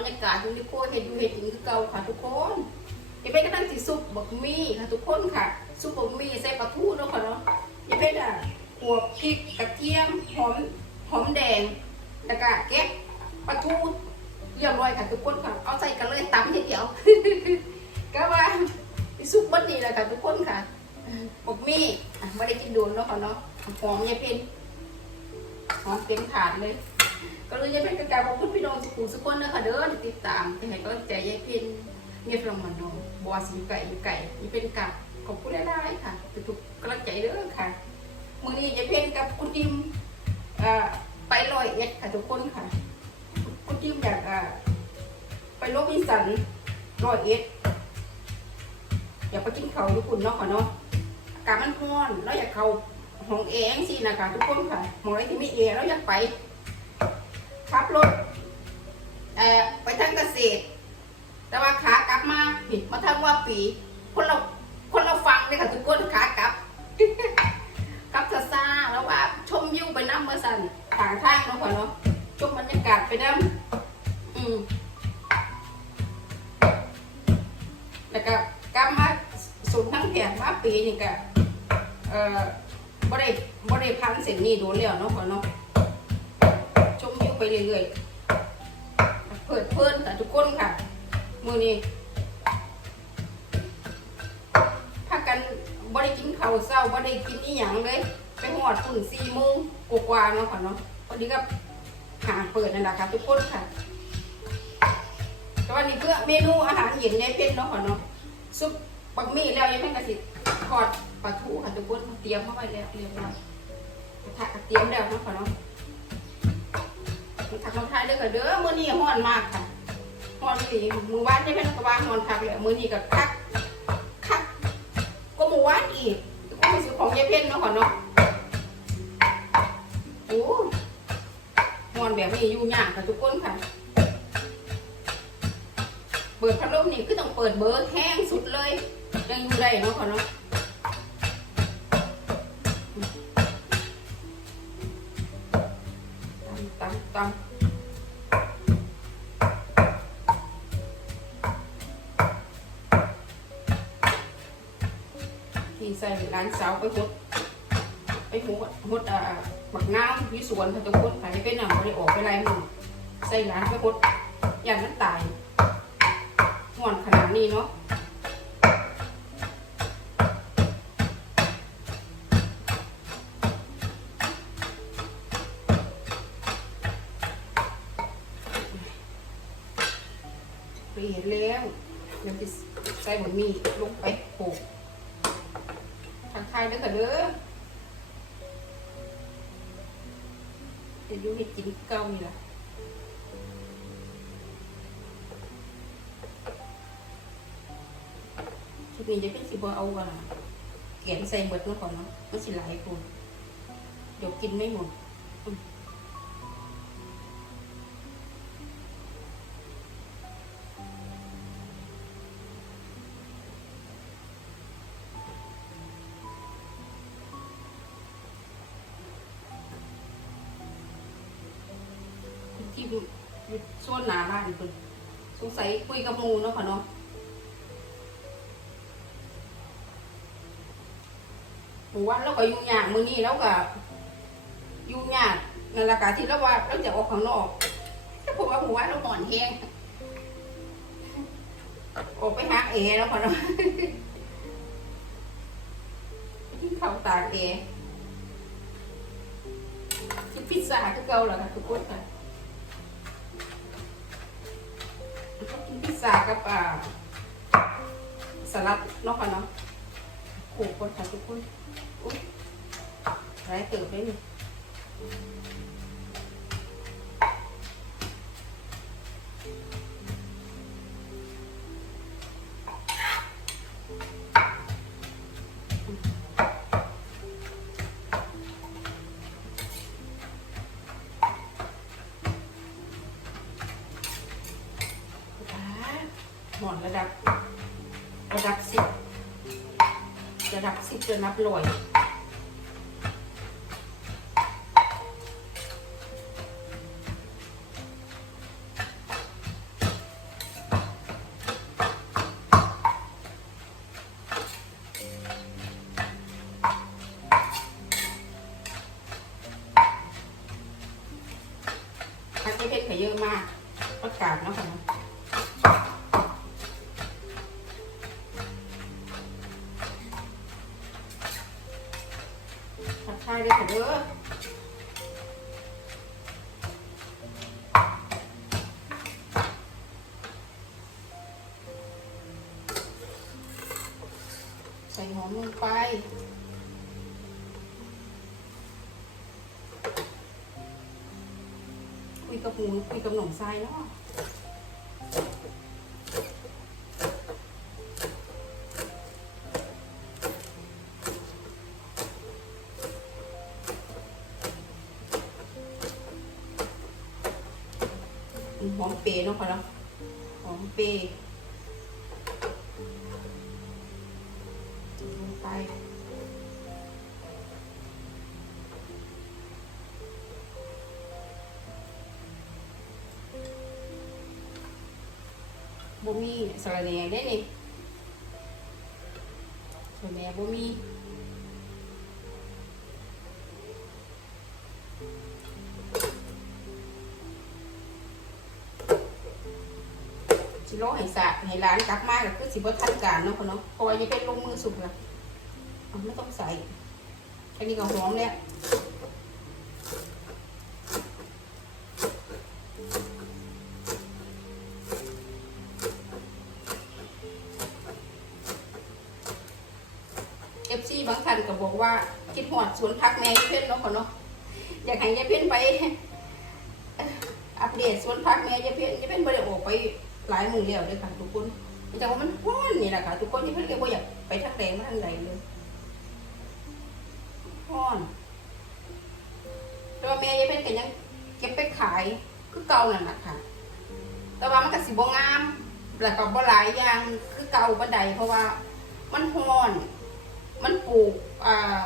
บรรยากาศที่นิโคเฮ็ดอยู่เฮ็ดกินคือเก่าค่ะทุกคนยายเพนก็ตั้งสิซุปบักมี่ค่ะทุกคนค่ะ ซุปบักมี่ใส่ปลาทูเนาะค่ะเนาะยายเพนอะขวบพริกกระเทียมหอมหอมแดงแล้วก็แกะปลาทูเรียบร้อยค่ะทุกคนค่ะ เอาใส่กันเลยตำทีเดียวก็ว่าซุปบดนี้แหละค่ะทุกคนค่ะบอกมี่ไม่ได้กินโดนแล้วค่ะเนาะหอมยายเพนหอมเต็มถาดเลย ก็เลยยายเพนกระจายขอบคุณพี่น้องสุขุมสุขคนนะคะเด้อที่ติดตามที่ให้กำลังใจยายเพนเงียบลงมาน้องบอสอยู่ไก่อยู่ไก่นี่เป็นกับขอบคุณหลายๆค่ะทุกๆกำลังใจเด้อค่ะมื้อนี้ยายเพนกับคุณจิมอ่อไปลอยเอ็ดค่ะทุกคนค่ะ คุณจิมอยากอ่อไปโรบินสันลอยเอ็ดอยากไปกินเขาวญี่ปุ่นเนาะค่ะเนาะอากาศมันร้อนแล้วอยากเขาห้องแอร์สินะคะทุกคนค่ะหมองอะไรที่ไม่แอร์แล้วอยากไป ขับรถเอ่อไปทางเกษตร แต่ว่าขากลับมาผิดมาทางว่าปี คนเราคนเราฟังเลยค่ะทุกคนขากลับกลับซาซาแล้วว่าชมวิวไปน้ำเมื่อสันทางทางเนาะค่ะเนาะชมบรรยากาศไปน้ำอืมแล้วก็กลับมาสูนทั้งแผงมาปีนี่ก็เอ่อบ่ได้บ่ได้พันเส้นนี้โดนแล้วเนาะพ่อเนาะ ไปเรื่อยๆเพิดเพลินแต่ทุกคนค่ะมือนี้พากันบ่ได้กินข้าวเช้าบ่ได้กินอีหยังเลย ไปหอดฝุ่น4โมงกว่าๆเนาะค่ะเนาะพอดีก็หาเปิดนั่นแหละค่ะทุกคนค่ะแต่วันนี้เพื่อเมนูอาหารเย็นในเพชรเนาะค่ะเนาะซุปบักหมี่แล้วยังไม่กระสิทอดปลาทูค่ะทุกคนเตรียมเข้าไปแล้วเรียบร้อยกระทะเตรียมแล้วเนาะค่ะเนาะ กระทะลงท้ายเลยค่ะเด้อมื้อนี้ฮ้อนมากค่ะฮ้อนดีมื้อวานที่เพชรก็ว่าฮ้อนคักเลยมื้อนี้ก็คักคักก็มื้อวานอีกก็ไปซื้ของยายเพชรเนาะค่ะเนาะโอ้ฮ้อนแบบนี้อยู่ยากค่ะทุกคนค่ะ เปิดพัดลมนี่ก็ต้องเปิดเบอร์แห้งสุดเลยยังอยู่ได้เนาะค่ะเนาะ ที่ใส่ร้านสาวไปหดไปหดหดอ่าบักน้ำวิสวนพัตะกุนขายเป็นหนังไม่ได้ออกไปไรมึงใส่ร้านไปหดอย่างนั้นตายห่อนขนาดนี้เนาะเปลี่ยนแล้วเดี๋ยวจะใส่บะหมี่ลงไปโขกายเด้อค่ะเด้อจะอยู่ให้กินเก่านี่ล่ะชุดนี้จะเป็นสีบเอาอะแกนใส่หมดแล้วก่อนเนาะมันสิหลายคนเดี๋ยวกินไม่หมด อยู่ส่วนหนาบ้านคนสงสัยคุยกับหมูเนาะค่ะเนาะหมู่วันเราก็ยุ่งยากมื้อนี้แล้วก็ยุ่งยากนั่นแหละค่ะที่เราว่าเราจะออกข้างนอกแต่ผมว่าหมู่วันเราห่อนแห้งออกไปหาเอแล้วค่ะเนาะกินข้าวตากเอกินพิซซ่าก็เก่าแล้วค่ะทุกคนค่ะ สากับอ่าสลัดเนาะค่ะเนาะขู่คนค่ะทุกคนอุ๊ยไรเติบได้นี่ ระดับสิบระดับลอย หอมลงไป คุยกับหมูคุยกับหนองทรายเนาะหอมเปรย์เนาะค่ะเนาะหอมเปรย์ ไป บ่มีสระแหน่ได้นี่สระแหน่บ่มีสิรอให้สะให้ร้านกลับมาก็คือสิบ่ทันการเนาะพ่อเนาะเพราะว่ายังเป็นลงมือสุกละเอา ไม่ต้องใส่แค่นี้ก็หอมแล้วเอฟซีบางท่านก็บอกว่า คิดหอดสวนพักแม่ยายเพ่นเนาะค่ะเนาะอยากให้ยายเพ่นไปอัปเดตสวนพักแม่ยายเพ่นยายเพ่นบ่ได้ออกไปหลายมือแล้วเลยค่ะทุกคนแต่ว่ามันร้อนนี่แหละค่ะทุกคนยายเพื่อนก็บ่อยากไปทางใดมาทางใดเลย ร้อนแต่ว่าแม่ยายเพ่นก็ยังเก็บไปขายคือเก่านั่นแหละค่ะ แต่ว่ามันก็สิบ่งามแล้วก็บ่หลายอย่างคือเก่าบ่ใดเพราะว่ามันร้อน มันปลูกอ่า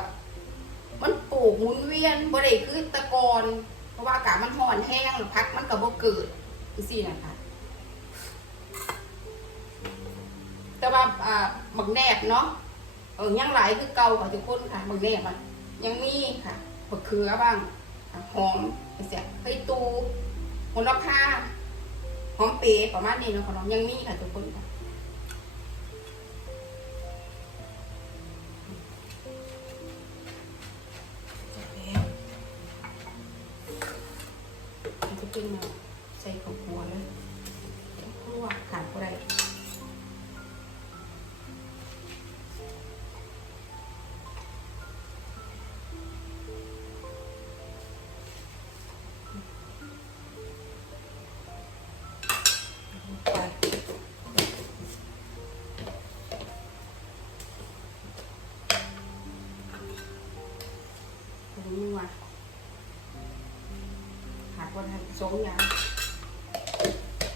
มันปลูกหมุนเวียนบ่ได้คือตะกอนเพราะว่าอากาศมันร้อนแห้งแล้วพักมันก็บ่เกิดจังซี่นะคะแต่ว่าอ่าบักแนบเนาะเออยังหลายคือเก่าค่ะทุกคนค่ะบักแนบมัน ยังมีค่ะผักเขือบ้างหอมเสียไยตูโหระพาหอมเปรประมาณนี้เนาะค่ะน้องยังมีค่ะทุกคนค่ะ สองอย่าง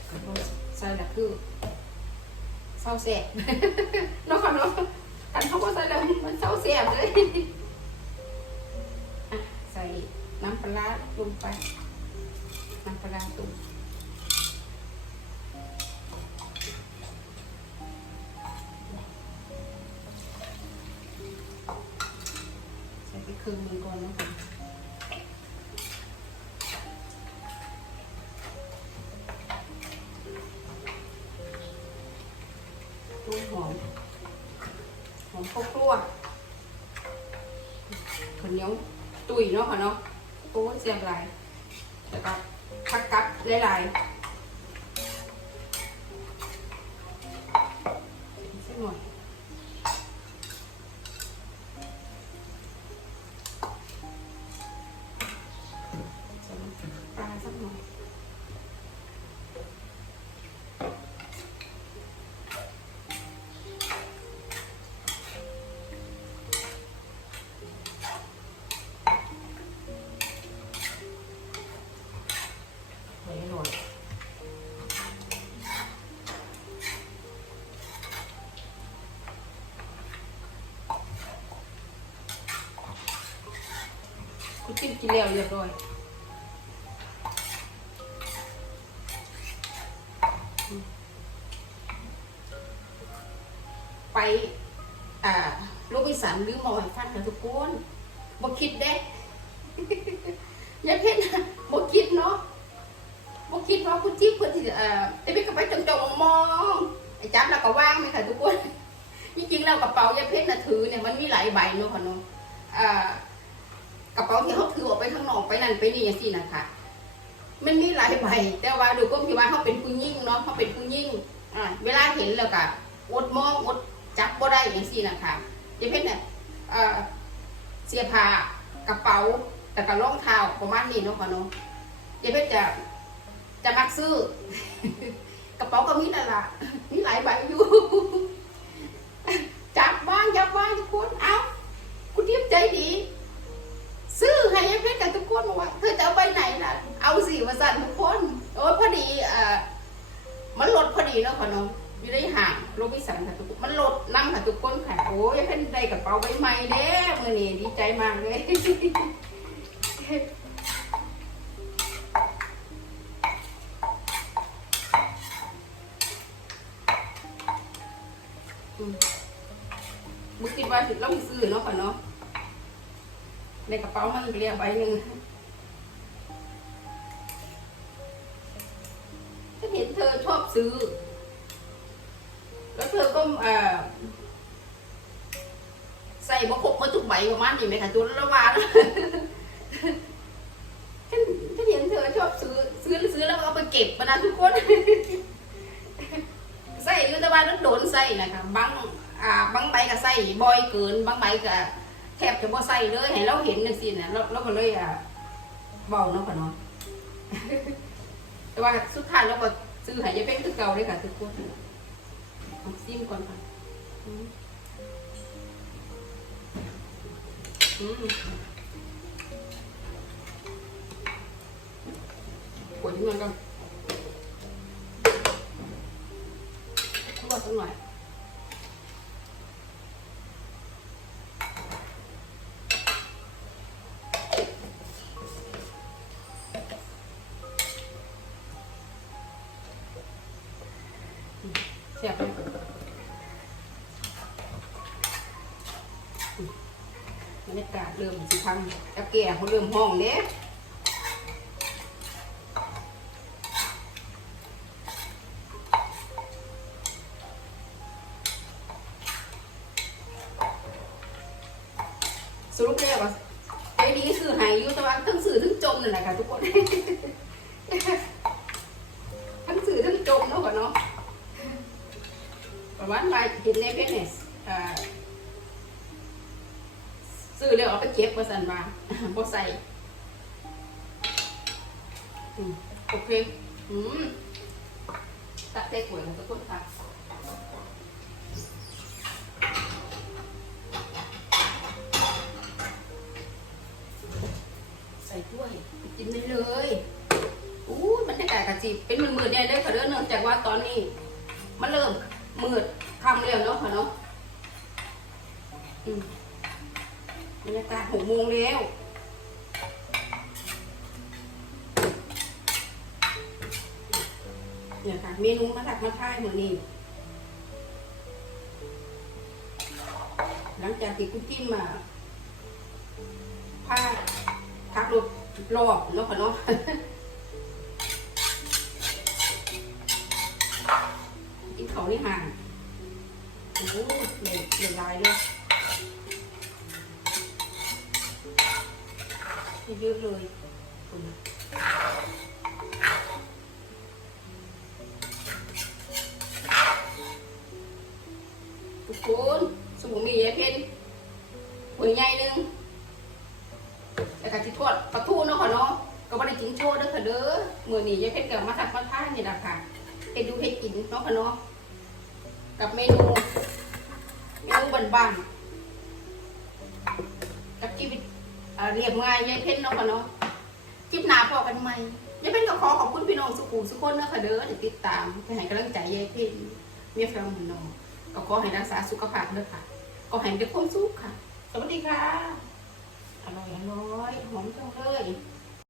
แล้วก็ใส่ละคือเศร้าแสบเนาะค่ะเนาะกันเขาก็ใส่แล้วมันเศร้าแสบเลยใส่น้ำปลาลงไปน้ำปลาตุ่มใส่ไปครึ่งหนึงก ต้นหอม หอมข้าวคั่วขนเหนียวตุยเนาะค่ะเนาะโอ้ยเสียบหลายแล้วก็ผักกับหลายๆ กูจิ้มกินแล้วเรียบร้อยไปอ่าโรบินสันหรือหมอให้ฟันค่ะทุกคนบ่คิดเด้อย่าเพ่นบ่คิดเนาะบ่คิดว่าคุณจิ๊บเพิ่นสิเอ่อแต่พี่ก็ไปจงๆมองไอ้จับแล้วก็วางไหมค่ะทุกคนจริงๆแล้วกระเป๋ายาเพชรนะถือเนี่ยมันมีหลายใบเนาะค่ะเนาะอ่า กระเป๋าที่เขาถือออกไปข้างนอกไปนั่นไปนี่จังซี่นะคะมันมีหลายใบแต่ว่าดูก็ที่ว่าเขาเป็นผู้หญิงเนาะเขาเป็นผู้หญิงอ่าเวลาเห็นแล้วก็อดมองอดจับบ่ได้อย่างซี่นะคะยาเพชรเนี่ยเอ่อเสียผ้ากระเป๋าแต่ก็รองเท้าประมาณนี้เนาะค่ะเนาะยาเพชรจะจะมักซื้อ กระเป๋าก็มีนั่นละมีหลายใบอยู่ จับบ้างจับบ้างทุกคนเอาคุณเทียบใจดี ซื้อให้ยายเพชรกันทุกคนบอกว่าเธอจะเอาไปไหนล่ะ เอาสิมาสั่นทุกคนโอ้ยพอดีเอ่อมันลดพอดีเนาะค่ะน้องอยู่ในห่างโรบิสันค่ะทุกคนมันลดน้ำค่ะทุกคนค่ะโอ้ยยายเพชรได้กระเป๋าใบใหม่เด้เมื่อนี้ดีใจมากเลยอืมบุคิดว่าถึงเราซื้อเนาะค่ะเนาะ ในกระเป๋ามันเรียกใบหนึ่งฉันเห็นเธอชอบซื้อ แล้วเธอก็ใส่บกครบมาทุกใบประมาณนี้ไหมคะจุลละวานฉันฉันเห็นเธอชอบซื้อซื้อซื้อแล้วก็เอาไปเก็บมานะทุกคนใส่ยุตบาลนั้นโดนใส่นะคะบางอ่าบางใบก็ใส่บ่อยเกิน บางใบก็ แทบจะบ่ใส่เลยให้เราเห็นจังซี่น่ะเราเราก็เลยอ่าเบาเนาะค่ะเนาะแต่ว่าสุดท้ายเราก็ซื้อให้ยายเป้งคือเก่าเลยค่ะทุกคนเอาซิมก่อนค่ะอืมอืมกดยังก่อนทั่วสักหน่อย เสียบเลยบรรยากาศเริ่มสิทำตะเกียบเขาเริ่มห้องเด้ส ว่าเห็นในเพจเนี่ยซื้อแล้วเอาไปเก็บมาสั่นมาบ่ใส่โอเคอืมตัดเต็กหวยของทุกคนค่ะใส่ถ้วยกินได้เลยอู้บรรยากาศกะจิเป็นหมืดๆเนี่ยเด้อค่ะเด้อเนื่องจากว่าตอนนี้มันเริ่ม มืดคำแล้วเนาะค่ะเนาะอืมบรรยากาศหกโมงแล้วเนี่ยค่ะเมนูมาถักมาท่ายเหมือนนี้หลังจากที่กุจิ้มมาผ้าทักรถรอบเนาะค่ะเนาะ กินเขานี่ห่างโอ้โหเหนื่อเหนื่อลายเลยเยอะเลยทุกคนสมุนมียายเพนหัวใหญ่หนึงแล้วก็สิทอดปลาทูเนาะค่ะเนาะก็บ่ได้กินโชว์เด้อค่ะเด้อมื้อนี้ยายเพชรก็มาทักมาท่านี่แหละค่ะเฮ็ดดูเฮ็ดกินเนาะค่ะเนาะ กับเมนูเมนูบ้านๆกับชีวิตอ่าเรียบง่ายยายเพชรเนาะค่ะเนาะคลิปหนาพอกันใหมยายเพชรก็ขอขอบคุณพี่น้องสุขุมสุขคนเนาะค่ะเด้อที่ติดตามที่ให้กำลังใจยายเพชรเมียแฟนของน้องก็ขอให้รักษาสุขภาพเด้อค่ะ ก็ให้มีแต่ความสุขค่ะ สวัสดีค่ะ อร่อยอร่อยหอมจังเลย